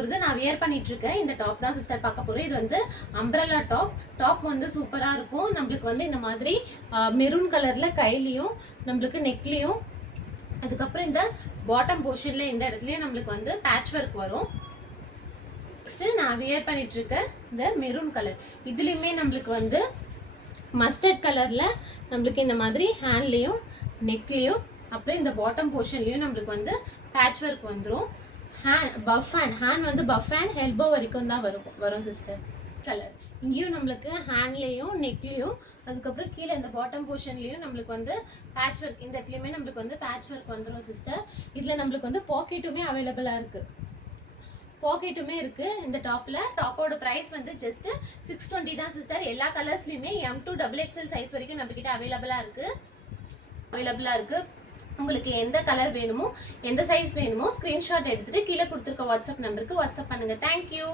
போகிறது, நான் வியர் பண்ணிட்டு இருக்கேன் இந்த டாப் தான் சிஸ்டர் பார்க்க போகிறோம். இது வந்து அம்ப்ரெல்லா டாப் வந்து சூப்பராக இருக்கும். நம்மளுக்கு வந்து இந்த மாதிரி மெரூன் கலரில் கையிலையும் நம்மளுக்கு நெக்லேயும், அதுக்கப்புறம் இந்த பாட்டம் போர்ஷனில் இந்த இடத்துலையும் நம்மளுக்கு வந்து பேட்ச் ஒர்க் வரும். நெக்ஸ்ட்டு நான் வியர் பண்ணிட்டு இருக்கேன் இந்த மெரூன் கலர். இதுலேயுமே நம்மளுக்கு வந்து மஸ்டர்ட் கலரில் நம்மளுக்கு இந்த மாதிரி ஹேண்ட்லேயும் நெக்லேயும் அப்புறம் இந்த பாட்டம் போர்ஷன்லேயும் நம்மளுக்கு வந்து பேட்ச் ஒர்க் வந்துடும். ஹேண்ட் வந்து பஃப் ஹேண்ட் எல்போ வரைக்கும் தான் வரும் சிஸ்டர். கலர் இங்கேயும் நம்மளுக்கு ஹேண்ட்லேயும் நெக்லேயும் அதுக்கப்புறம் கீழே இந்த பாட்டம் போர்ஷன்லேயும் நம்மளுக்கு வந்து பேட்ச் ஒர்க், இந்த இடத்துலையுமே நம்மளுக்கு வந்து பேட்ச் ஒர்க் வந்துடும் சிஸ்டர். இதில் நம்மளுக்கு வந்து பாக்கெட்டுமே அவைலபிளாக இருக்குது. பாக்கெட்டுமே இருக்குது இந்த டாப்போட ப்ரைஸ் வந்து ஜஸ்ட் 620 தான் சிஸ்டர். எல்லா கலர்ஸ்லையுமே M to XXL சைஸ் வரைக்கும் நம்மக்கிட்ட அவைலபிளாக இருக்குது. உங்களுக்கு எந்த கலர் வேணுமோ எந்த சைஸ் வேணுமோ ஸ்க்ரீன்ஷாட் எடுத்துகிட்டு கீழே கொடுத்துருக்க வாட்ஸ்அப் நம்பருக்கு வாட்ஸ்அப் பண்ணுங்கள். தேங்க்யூ.